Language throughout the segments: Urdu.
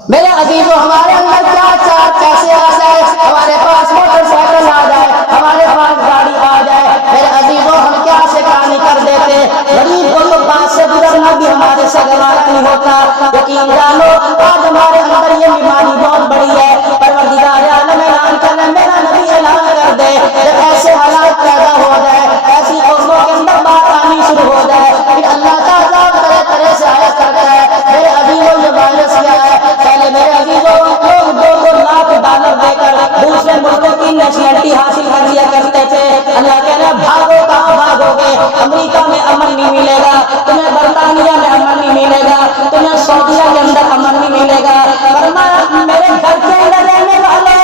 میرے عزیزوں، ہمارے اندر کیا چار پیسے آ جائے، ہمارے پاس موٹر سائیکل آ جائے، ہمارے پاس گاڑی آ جائے، میرے عزیزوں ہم کیا سے کہانی کر دیتے۔ غریب کو تو پاس سے گزرنا بھی ہمارے سے گوارا نہیں ہوتا۔ یقین جانو آج ہمارے اندر یہ بیماری بہت بڑی ہے۔ پروردگار عالم اعلان کر رہے، میرا نبی اعلان کر دے، جب ایسے حالات پیدا ہو جائے، ایسی قوموں کے اندر بات آنی شروع ہو جائے، پھر اللہ کا عذاب طرح طرح سے آیا کرتا ہے۔ میرے عزیزوں یہ وائرس کیا ہے؟ پہلے میرے عزیزوں لوگ 2-2 لاکھ ڈالر دے کر دوسرے ملکوں کی نیشنلٹی حاصل کر لیا کرتے تھے۔ اللہ کہہ رہا بھاگو، کہاں بھاگو گے؟ امریکہ میں امن نہیں ملے گا تمہیں، برطانیہ میں امن نہیں ملے گا تمہیں، سعودیہ کے اندر امن نہیں ملے گا۔ فرمایا میرے گھر کے اندر رہنے والوں،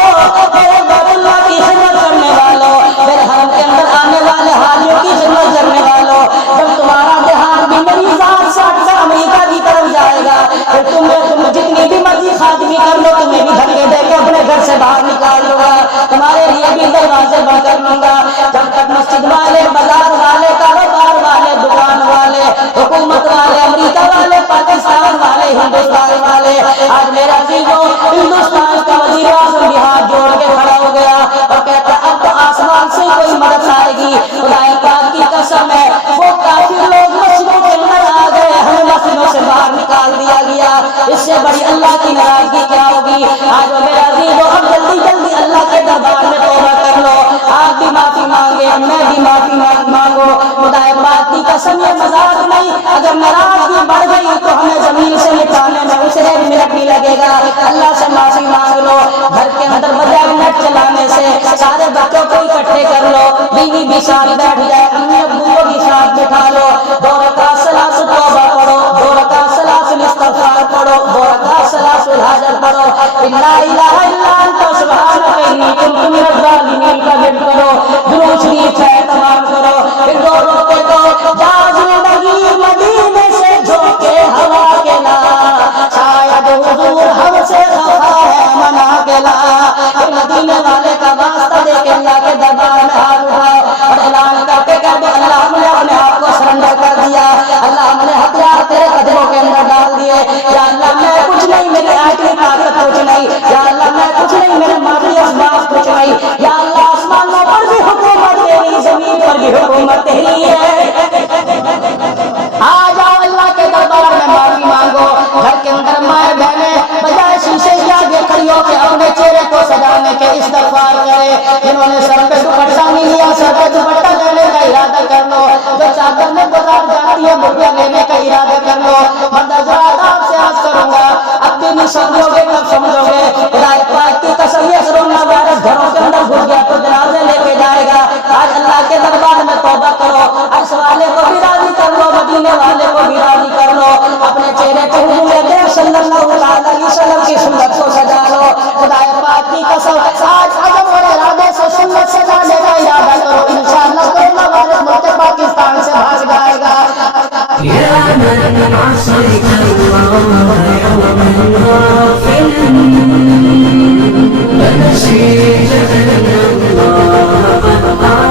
میرے بیت اللہ کی خدمت کرنے والوں، میرے حرم کے اندر آنے والے حاجیوں کی خدمت کرنے والوں، جب تمہارا دھیان بھی میری ذات سے ہٹ کر امریکہ کی طرف جائے گا، پھر تم جتنی بھی مرضی خادمی کر لو، تمہیں بھی دھکے دے کے اپنے گھر سے باہر نکال لوں گا، تمہارے لیے بھی دروازے بند کر لوں گا۔ جب تک مسجد والے، بازار والے، کاروبار والے، دکان والے، حکومت والے، امریکہ والے، پاکستان والے، ہندوستان والے، آج میرا عزیزوں ہندوستان کا وزیر اعظم بھی ہاتھ جوڑ کے کھڑا ہو گیا اور کہتا اب تو آسمان سے کوئی مدد آئے گی۔ خدا پاک کی قسم ہے، وہ کافر لوگ مسجدوں کے اندر آ گئے، ہمیں مسجدوں سے باہر نکال دیا گیا، اس سے بڑی اللہ کی ناراضگی کیا ہوگی؟ آج میرا عزیزوں اب جلدی جلدی اللہ کے دربار میں توبہ کر لو، آپ بھی معافی مانگے، میں بھی معافی مانگو۔ خدا پاک کی قسم یہ مذاق نہیں، اگر ناراضگی بڑھ گئی تو ہمیں زمین سے مٹانے میں اسے 1 منٹ نہیں لگے گا۔ اللہ سے معافی مانگ لو، گھر کے اندر بجائے نیٹ چلانے سے سارے بچوں کو اکٹھے کر لو، بیوی بھی ساتھ بیٹھ جائے، امی ابو کو بھی ساتھ بٹھا لو، 2 رکعت صلاۃ توبہ پڑھو، 2 رکعت صلاۃ استغفار پڑھو، 2 رکعت صلاۃ الحاجت پڑھو، لا الہ الا انت سبحانک انی کنت من الظالمین کا ذکر کرو، درود شریف ہے تمام کرو، پھر رو کے تو جا زندگی مدینے سے جھونکے ہوا کے لا، شاید حضور ہم سے خفا ہے منا کے لا، پھر مدینے والے کا واسطہ دے کے اللہ کے دربار میں ہاتھ اٹھاؤ اور اعلان کرتے کہتے اللہ ہم نے اپنے آپ کو سرنڈر کر دیا، اللہ ہم نے ہتھیار تیرے قدموں کے اندر ڈال دیے، یا اللہ میں کچھ نہیں، میری آخری طاقت کچھ نہیں، یا اللہ میں کچھ نہیں، میرے مالی اسباب کچھ نہیں، یا اللہ آسمانوں پر بھی حکومت تیری، زمین پر بھی حکومت تیری ہے۔ آ جاؤ اللہ کے دربار میں معافی مانگو۔ گھر کے اندر مائیں بہنیں بجائے شیشے کے آگے کھڑی ہو کے اپنے چہرے کو سجانے کے استغفار کرے، جنہوں نے سر پہ دوپٹہ نہیں لیا سر پہ دوپٹہ لینے کا ارادہ کر لو، جو چادر میں بازار جاتی ہے روپیہ لینے کا ارادہ کر لو۔ مرد حضرات آپ سے عرض کروں گا اب بھی نہیں سمجھو گے کب سمجھو گے؟ خدا پاک کی قسم یہ کرونا وائرس گھروں کے اندر گھس گیا تو جنازے لے کے جائے گا۔ آج اللہ کے دربار میں توبہ کرو، عرش والے کو بھی راضی کر لو، مدینے والے کو بھی راضی کر لو، اپنے چہرے پہ حضور اکرم صلی اللہ علیہ وسلم کی سنت کو سجا لو۔ خدا پاک کی قسم آج عزم اور ارادے سے سنت سجانے کا ارادہ کرو، انشاءاللہ کورونا وائرس ملک پاکستان سے بھاگ جائے گا۔ يا من عصيت الله يوما غافلا فنسيت أن الله قد